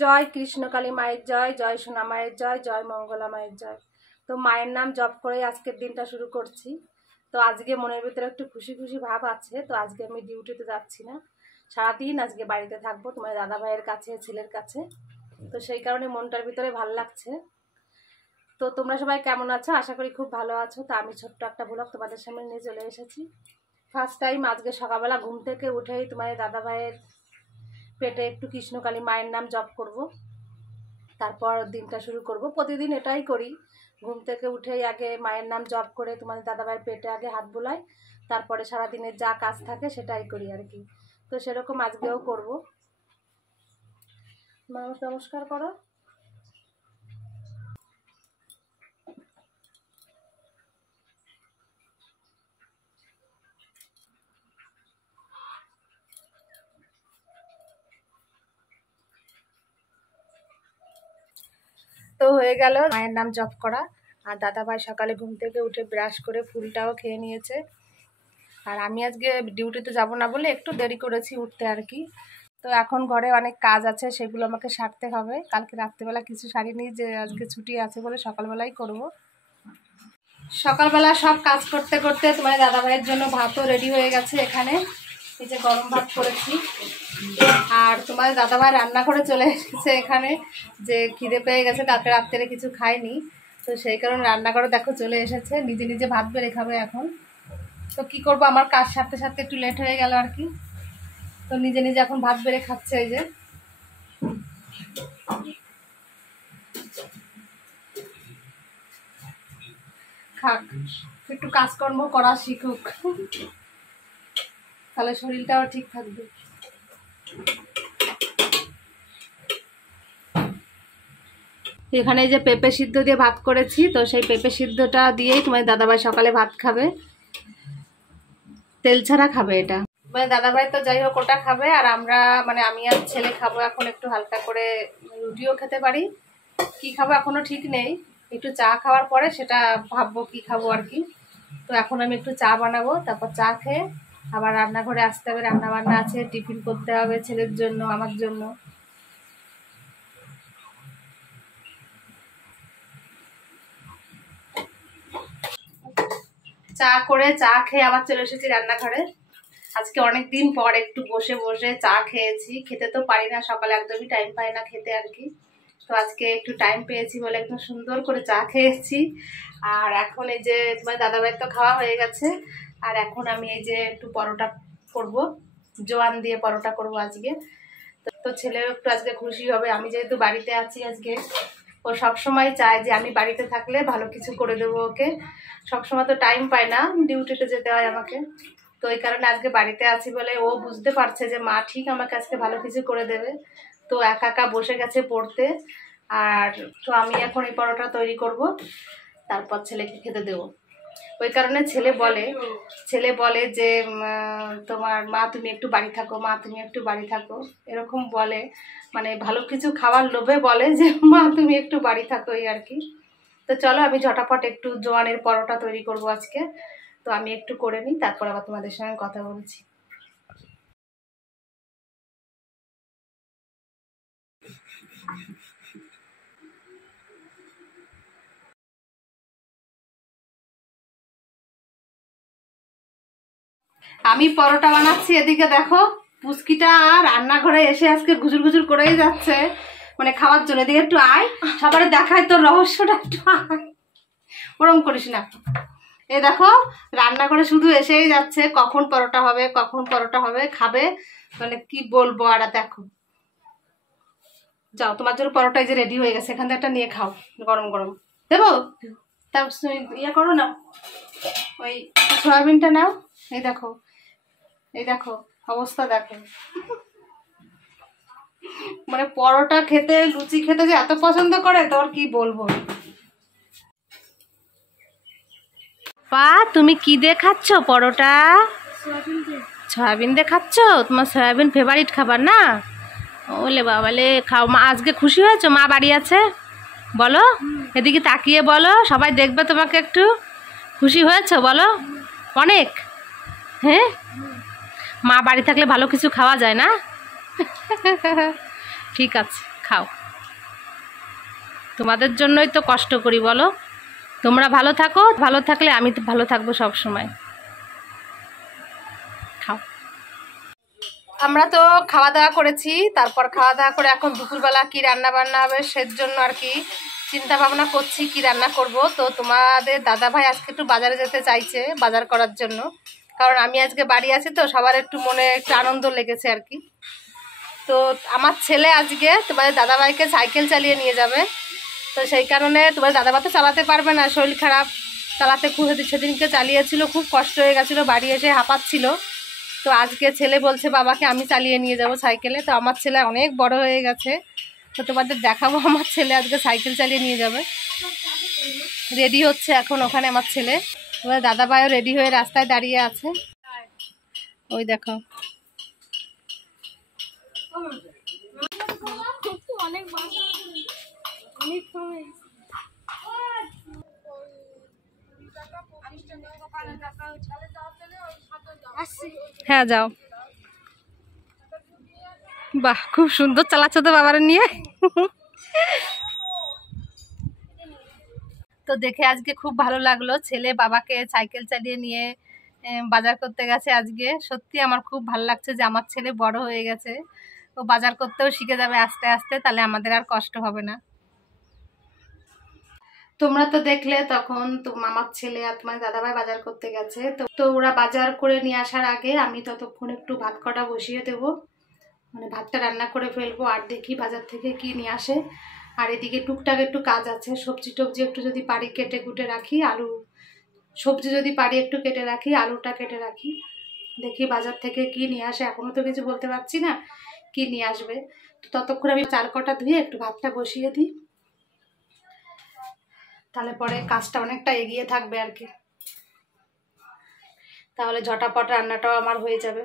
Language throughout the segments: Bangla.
জয় কৃষ্ণকালী মায়ের জয়, জয় সোনা মায়ের জয়, জয় মঙ্গলা মায়ের জয়। তো মায়ের নাম জপ করে আজকের দিনটা শুরু করছি। তো আজকে মনের ভিতরে একটু খুশি খুশি ভাব আছে। তো আজকে আমি ডিউটিতে যাচ্ছি না, সারাদিন আজকে বাড়িতে থাকবো তোমার দাদা ভাইয়ের কাছে, ছেলের কাছে। তো সেই কারণে মনটার ভিতরে ভালো লাগছে। তো তোমরা সবাই কেমন আছো? আশা করি খুব ভালো আছো। তো আমি ছোট্ট একটা ব্লগ তোমাদের সামনে নিয়ে চলে এসেছি। ফার্স্ট টাইম আজকে সকালবেলা ঘুম থেকে উঠেই তোমার দাদা ভাইয়ের পেটে একটু কৃষ্ণকালী মায়ের নাম জপ করব, তারপর দিনটা শুরু করব। প্রতিদিন এটাই করি, ঘুম থেকে উঠেই আগে মায়ের নাম জপ করে তোমাদের দাদাভাইয়ের পেটে আগে হাত বোলাই, তারপরে সারাদিনের যা কাজ থাকে সেটাই করি আর কি। তো সেরকম আজকেও করব। মানুষ নমস্কার করো। তো হয়ে গেল মায়ের নাম জপ করা। আর দাদাভাই সকালে ঘুম থেকে উঠে ব্রাশ করে ফুলটাও খেয়ে নিয়েছে। আর আমি আজকে ডিউটিতে যাব না বলে একটু দেরি করেছি উঠতে আর কি। তো এখন ঘরে অনেক কাজ আছে, সেগুলো আমাকে সারতে হবে। কালকে রাত্রেবেলা কিছু সারিনি, যে আজকে ছুটি আছে বলে সকালবেলাই করব। সকালবেলা সব কাজ করতে করতে তোমার দাদাভাইয়ের জন্য ভাতও রেডি হয়ে গেছে। এখানে এই যে গরম ভাত করেছি। আর তোমার দাদাভাই রান্না করে চলে এসেছে এখানে, যে খিদে পেয়ে গেছে, কালকে রাত্রে কিছু খায়নি। তো সেই কারণে রান্না করে দেখো চলে এসেছে, নিজে নিজে ভাত বেড়ে খাবে এখন। তো কি করব, আমার কাজ সারতে সারতে একটু লেট হয়ে গেল আর কি। তো নিজে নিজে এখন ভাত বেড়ে খাচ্ছে। এই যে খাক, একটু কাজকর্ম করা শিখুক, তাহলে শরীরটাও ঠিক থাকবে। এখানে যে পেঁপে সিদ্ধ দিয়ে ভাত করেছি, তো সেই পেঁপে সিদ্ধটা দিয়েই তোমার দাদাভাই সকালে ভাত খাবে, তেল ছাড়া খাবে এটা। মানে দাদাভাই তো যাই হোক ওটা খাবে, আর আমরা মানে আমি আর ছেলে খাবো এখন একটু হালকা করে, রুটিও খেতে পারি। কি খাবো এখনো ঠিক নেই, একটু চা খাওয়ার পরে সেটা ভাববো কি খাবো আর কি। তো এখন আমি একটু চা বানাবো, তারপর চা খেয়ে আবার রান্নাঘরে আসতে হবে, রান্না বান্না আছে, টিফিন করতে হবে ছেলের জন্য, আমার জন্য। চা খেয়ে আবার চলে এসেছি রান্নাঘরে। আজকে অনেক দিন পর একটু বসে বসে চা খেয়েছি। খেতে তো পারি না, সকালে একদমই টাইম পাই না খেতে আর কি। তো আজকে একটু টাইম পেয়েছি বলে একদম সুন্দর করে চা খেয়েছি। আর এখন এই যে তোমার দাদাভাইয়ের তো খাওয়া হয়ে গেছে, আর এখন আমি এই যে একটু পরোটা করব, জোয়ান দিয়ে পরোটা করব আজকে। তো ছেলেও একটু আজকে খুশি হবে, আমি যেহেতু বাড়িতে আছি আজকে। ও সবসময় চায় যে আমি বাড়িতে থাকলে ভালো কিছু করে দেবো ওকে। সবসময় তো টাইম পায় না, ডিউটিতে যেতে হয় আমাকে। তো এই কারণে আজকে বাড়িতে আছি বলে ও বুঝতে পারছে যে মা ঠিক আমাকে আজকে ভালো কিছু করে দেবে। তো একা একা বসে গেছে পড়তে। আর তো আমি এখন এই পরোটা তৈরি করব, তারপর ছেলেকে খেতে দেবো। ওই কারণে ছেলে বলে যে তোমার মা তুমি একটু বাড়ি থাকো, মা তুমি একটু বাড়ি থাকো, এরকম বলে। মানে ভালো কিছু খাওয়ার লোভে বলে যে মা তুমি একটু বাড়ি থাকো, এই আর কি। তো চলো আমি ঝটাপট একটু জোয়ানের পরোটা তৈরি করব আজকে। তো আমি একটু করে নিই, তারপর আবার তোমাদের সঙ্গে কথা বলছি। আমি পরোটা বানাচ্ছি, এদিকে দেখো পুচকিটা রান্নাঘরে এসে আজকে গুজুর গুজুর করেই যাচ্ছে, মানে খাওয়ার জন্য। এদিকে একটু আয়, সবার দেখায় তোর রহস্যটা, একটু আয়, ওরম করিস না। এই দেখো রান্নাঘরে শুধু এসেই যাচ্ছে, কখন পরোটা হবে, কখন পরোটা হবে, খাবে। মানে কি বলবো। আর দেখো, যাও তোমার জন্য পরোটা যে রেডি হয়ে গেছে, এখান থেকে একটা নিয়ে খাও, গরম গরম দেবো। তার ইয়ে করো না, ওই সয়াবিনটা নাও। এই দেখো, এই দেখো অবস্থা দেখো। মানে পরোটা খেতে, লুচি খেতে যে এত পছন্দ করে, তোর কি বলবো। পা তুমি কি দিয়ে খাচ্ছ পরোটা? সয়াবিন দিয়ে খাচ্ছ? তোমার সয়াবিন ফেভারিট খাবার না? ওলে বাবালে, খাও। মা আজকে খুশি হয়েছো মা বাড়ি আছে? বলো, এদিকে তাকিয়ে বলো, সবাই দেখবে তোমাকে। একটু খুশি হয়েছো বলো? অনেক। হ্যাঁ, মা বাড়ি থাকলে ভালো কিছু খাওয়া যায় না? ঠিক আছে, খাও। খাও, তোমাদের জন্যই তো কষ্ট করি বলো। তোমরা ভালো থাকো, ভালো থাকলে আমি তো ভালো থাকবো সব সময়। খাও। আমরা তো খাওয়া দাওয়া করেছি, তারপর খাওয়া দাওয়া করে এখন দুপুরবেলা কি রান্না বান্না হবে সের জন্য আর কি চিন্তা ভাবনা করছি কি রান্না করব। তো তোমাদের দাদা ভাই আজকে একটু বাজারে যেতে চাইছে বাজার করার জন্য, কারণ আমি আজকে বাড়ি আছি তো সবার একটু মনে একটু আনন্দ লেগেছে আর কি। তো আমার ছেলে আজকে তোমাদের দাদাভাইকে সাইকেল চালিয়ে নিয়ে যাবে, তো সেই কারণে তোমার দাদাভাই তো চালাতে পারবে না, শরীর খারাপ, চালাতে খুব সেদিনকে চালিয়েছিল, খুব কষ্ট হয়ে গেছিলো, বাড়ি এসে হাঁপাচ্ছিল। তো আজকে ছেলে বলছে বাবাকে আমি চালিয়ে নিয়ে যাব সাইকেলে। তো আমার ছেলে অনেক বড় হয়ে গেছে, তো তোমাদের দেখাবো আমার ছেলে আজকে সাইকেল চালিয়ে নিয়ে যাবে। রেডি হচ্ছে এখন ওখানে আমার ছেলে, তোমার দাদাভাইও রেডি হয়ে রাস্তায় দাঁড়িয়ে আছে, ওই দেখো। হ্যাঁ যাও। বাহ, খুব সুন্দর চালাচ্ছ তো বাবার নিয়ে। তো দেখে আজকে খুব ভালো লাগলো, ছেলে বাবাকে সাইকেল চালিয়ে নিয়ে বাজার করতে গেছে আজকে। সত্যি আমার খুব ভালো লাগছে যে আমার ছেলে বড় হয়ে গেছে, ও বাজার করতেও শিখে যাবে আস্তে আস্তে, তাহলে আমাদের আর কষ্ট হবে না। তোমরা তো দেখলে তখন আমার ছেলে আর তোমার দাদাভাই বাজার করতে গেছে। তো ওরা বাজার করে নিয়ে আসার আগে আমি ততক্ষণ একটু ভাত কটা বসিয়ে দেবো, মানে ভাতটা রান্না করে ফেলবো, আর দেখি বাজার থেকে কি নিয়ে আসে। আর এদিকে টুকটাক একটু কাজ আছে, সবজি টবজি একটু যদি পারি কেটে কুটে রাখি, আলু সবজি যদি পারি একটু কেটে রাখি, আলুটা কেটে রাখি। দেখি বাজার থেকে কি নিয়ে আসে, এখনো তো কিছু বলতে পারছি না কি নিয়ে আসবে। তো ততক্ষণ আমি চাল কটা ধুয়ে একটু ভাতটা বসিয়ে দিই, তাহলে পরে কাজটা অনেকটা এগিয়ে থাকবে আর কি, তাহলে ঝটাপট রান্নাটাও আমার হয়ে যাবে।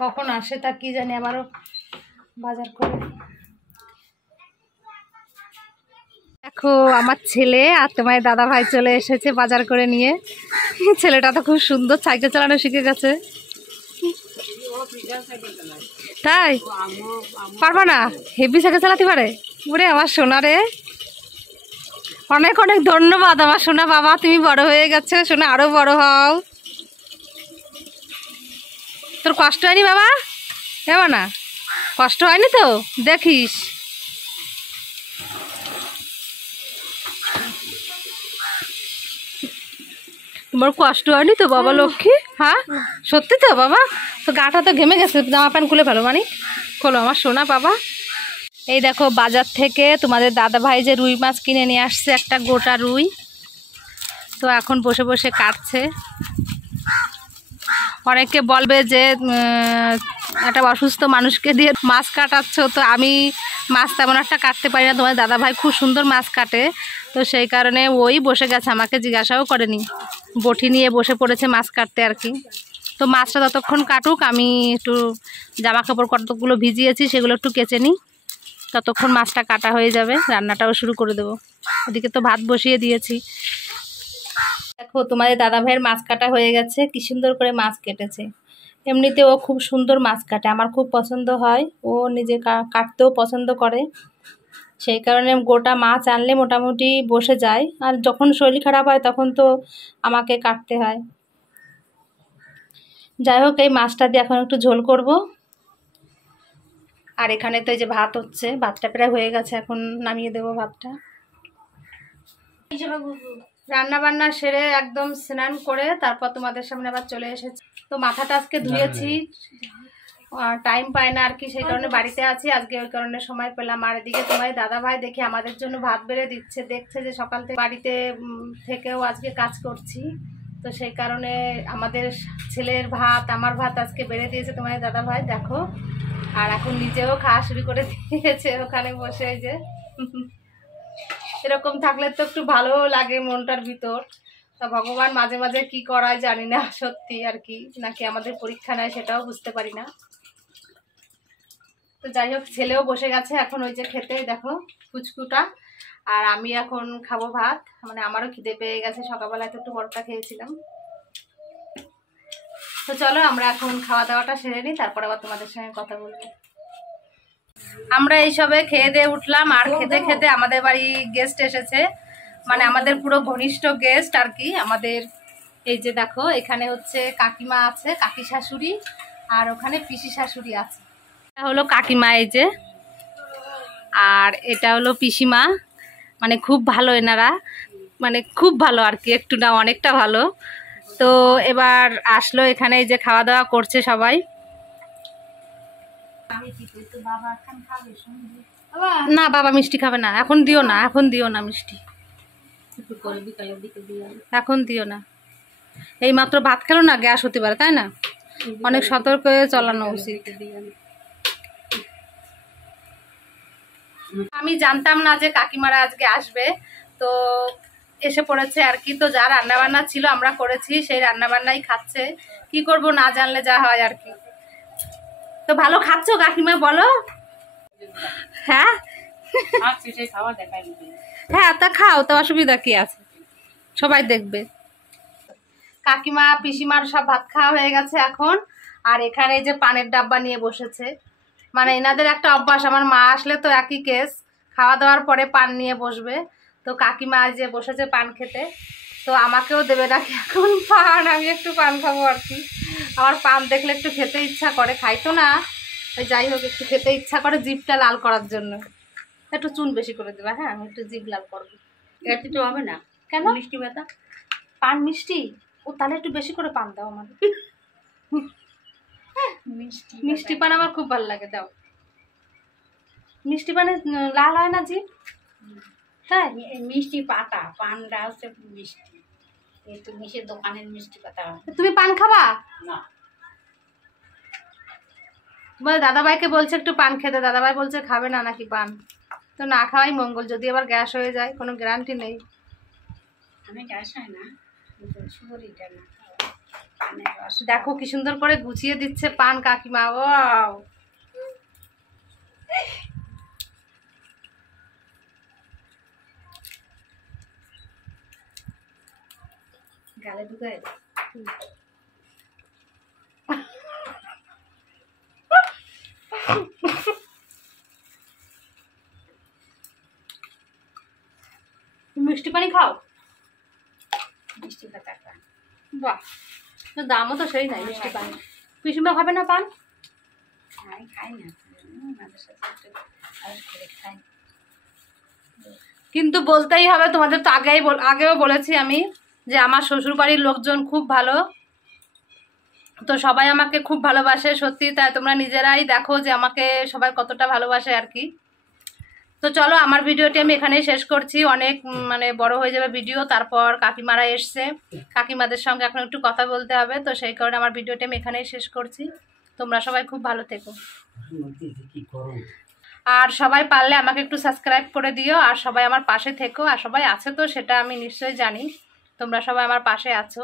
কখন আসে তা কি জানি, আমারও বাজার করে। দেখো আমার ছেলে আর তোমার দাদা ভাই চলে এসেছে বাজার করে নিয়ে। ছেলেটা তো খুব সুন্দর সাইকেল চালানো শিখে গেছে। তাই পারবা না? হেভি সাইকেল চালাতে পারে। ওরে আমার সোনা রে, অনেক অনেক ধন্যবাদ আমার সোনা। বাবা তুমি বড় হয়ে গেছো সোনা, আরো বড় হও। তোর কষ্ট হয়নি বাবা? যাবো না, কষ্ট হয়নি তো? দেখিস তোমার কষ্ট হয়নি তো বাবা লক্ষ্মী? হ্যাঁ সত্যি তো বাবা? তো গাটা তো ঘেমে গেছে, জামা প্যান্ট খুলে ফেলো, মানে খোলো আমার সোনা বাবা। এই দেখো বাজার থেকে তোমাদের দাদা ভাই যে রুই মাছ কিনে নিয়ে আসছে, একটা গোটা রুই। তো এখন বসে বসে কাটছে। অনেকে বলবে যে একটা অসুস্থ মানুষকে দিয়ে মাছ কাটাচ্ছ, তো আমি মাছ তেমন একটা কাটতে পারি না, তোমার দাদা ভাই খুব সুন্দর মাছ কাটে। তো সেই কারণে ওই বসে গেছে, আমাকে জিজ্ঞাসাও করেনি, বটি নিয়ে বসে পড়েছে মাছ কাটতে আর কি। তো মাছটা ততক্ষণ কাটুক, আমি একটু জামা কাপড় কতগুলো ভিজিয়েছি সেগুলো একটু কেচে নিই, ততক্ষণ মাছটা কাটা হয়ে যাবে, রান্নাটাও শুরু করে দেবো। ওদিকে তো ভাত বসিয়ে দিয়েছি। দেখো তোমাদের দাদা ভাইয়ের মাছ কাটা হয়ে গেছে, কি সুন্দর করে মাছ কেটেছে। এমনিতে ও খুব সুন্দর মাছ কাটে, আমার খুব পছন্দ হয়, ও নিজে কাটতেও পছন্দ করে। সেই কারণে গোটা মাছ আনলে মোটামুটি বসে যায়, আর যখন শরীর খারাপ হয় তখন তো আমাকে কাটতে হয়। যাই হোক, এই মাছটা দিয়ে এখন একটু ঝোল করব। আর এখানে তো এই যে ভাত হচ্ছে, ভাতটা প্রায় হয়ে গেছে, এখন নামিয়ে দেবো ভাতটা। রান্না বান্না সেরে একদম স্নান করে তারপর তোমাদের সামনে আবার চলে এসেছি। তো মাথাটা আজকে ধুয়েছি, টাইম পায় না আর কি, সেই কারণে বাড়িতে আছি আজকে, ওই কারণে সময় পেলাম। আর এদিকে তোমার দাদা ভাই দেখে আমাদের জন্য ভাত বেড়ে দিচ্ছে, দেখছে যে সকাল থেকে বাড়িতে থেকেও আজকে কাজ করছি, তো সেই কারণে আমাদের ছেলের ভাত আমার ভাত আজকে বেড়ে দিয়েছে তোমার দাদা ভাই, দেখো। আর এখন নিজেও খাওয়া শুরু করে দিয়েছে ওখানে বসে। যে এরকম থাকলে তো একটু ভালো লাগে মনটার ভিতর। তা ভগবান মাঝে মাঝে কি করায় জানি না সত্যি আর কি, নাকি আমাদের পরীক্ষা নেয় সেটাও বুঝতে পারি না। তো যাই হোক, ছেলেও বসে গেছে এখন ওই যে খেতে, দেখো ফুচকুটা। আর আমি এখন খাবো ভাত, মানে আমারও খিদে পেয়ে গেছে, সকালবেলায় তো একটু পরোটা খেয়েছিলাম। তো চলো আমরা এখন খাওয়া দাওয়াটা সেরে নিই, তারপর আবার তোমাদের সঙ্গে কথা বলবো। আমরা এইসবে খেয়ে দিয়ে উঠলাম, আর খেতে খেতে আমাদের বাড়ি গেস্ট এসেছে, মানে আমাদের পুরো ঘনিষ্ঠ গেস্ট আর কি। আমাদের এই যে দেখো এখানে হচ্ছে কাকিমা আছে, কাকি শাশুড়ি, আর ওখানে পিসি শাশুড়ি আছে। এটা হলো কাকিমা এই যে, আর এটা হলো পিসিমা। মানে খুব ভালো এনারা, মানে খুব ভালো আর কি, একটু না অনেকটা ভালো। তো এবার আসলো এখানে, এই যে খাওয়া দাওয়া করছে সবাই। না বাবা মিষ্টি খাবে না, এখন দিও না, এখন দিও না মিষ্টি, এখন দিও না। এই মাত্র ভাত খেলো না, গ্যাস হতে পারে তাই না, অনেক সতর্ক হয়ে চলানো উচিত। আমি জানতাম না যে কাকিমারা আজকে আসবে, তো এসে পড়েছে আর কি। তো যা রান্না বান্না ছিল আমরা করেছি, সেই রান্না বান্নাই খাচ্ছে। কি করব, না জানলে যা হয় আর কি। তো ভালো খাচ্ছো কাকিমা বলো? হ্যাঁ হ্যাঁ, তা খাও, তো অসুবিধা কি আছে, সবাই দেখবে। কাকিমা পিসিমার সব ভাত খাওয়া হয়ে গেছে এখন, আর এখানে যে পানের ডাব্বা নিয়ে বসেছে। মানে এনাদের একটা অভ্যাস, আমার মা আসলে তো একই কেস, খাওয়া দাওয়ার পরে পান নিয়ে বসবে। তো কাকিমা আজ যে বসেছে পান খেতে, তো আমাকেও দেবে নাকি এখন পান, আমি একটু পান খাবো আর কি। আমার পান দেখলে একটু খেতে ইচ্ছা করে, খাইতো না, ওই যাই হোক একটু খেতে ইচ্ছা করে জিভটা লাল করার জন্য। একটু চুন বেশি করে দেবে, হ্যাঁ আমি একটু জিভ লাল করবো। এতে তো হবে না কেন, মিষ্টি ব্যথা, পান মিষ্টি, ও তাহলে একটু বেশি করে পান দাও আমার। মিষ্টি পান আমার খুব ভালো লাগে, দাও। মিষ্টি পানে লাল হয় না জিভ? হ্যাঁ মিষ্টি পাতা, পানটা হচ্ছে মিষ্টি, একটু মিশে দোকানের মিষ্টি পাতা। তুমি পান খাবা না, তোমার দাদাভাইকে বলছে একটু পান খেতে, দাদাভাই বলছে খাবে না নাকি পান। তো না খাওয়াই মঙ্গল, যদি আবার গ্যাস হয়ে যায় কোনো গ্যারান্টি নেই। আমি গ্যাস হয় না, সুপারিটা না। দেখো কি সুন্দর করে গুছিয়ে দিচ্ছে পান কাকিমা, ওয়াও। গালে ঢুকায় মিষ্টি পানি খাও, মিষ্টি পাতা খান। বাহ, তো দামও তো সেই নাই মিষ্টি পানি। পিসিমা খাবে না পান? আমি খাই না, আমাদের সাথে একটু আলাদা করে খাই। কিন্তু বলতেই হবে তোমাদের, তো আগেও বলেছি আমি যে আমার শ্বশুর বাড়ির লোকজন খুব ভালো, তো সবাই আমাকে খুব ভালোবাসে সত্যি। তাই তোমরা নিজেরাই দেখো যে আমাকে সবাই কতটা ভালোবাসে আর কি। তো চলো আমার ভিডিওটি আমি এখানেই শেষ করছি, অনেক মানে বড় হয়ে যাবে ভিডিও। তারপর কাকিমারা এসছে, কাকিমাদের সঙ্গে এখন একটু কথা বলতে হবে, তো সেই কারণে আমার ভিডিওটি আমি এখানেই শেষ করছি। তোমরা সবাই খুব ভালো থেকো, আর সবাই পারলে আমাকে একটু সাবস্ক্রাইব করে দিও, আর সবাই আমার পাশে থেকো। আর সবাই আছে তো সেটা আমি নিশ্চয়ই জানি, তোমরা সবাই আমার পাশে আছো।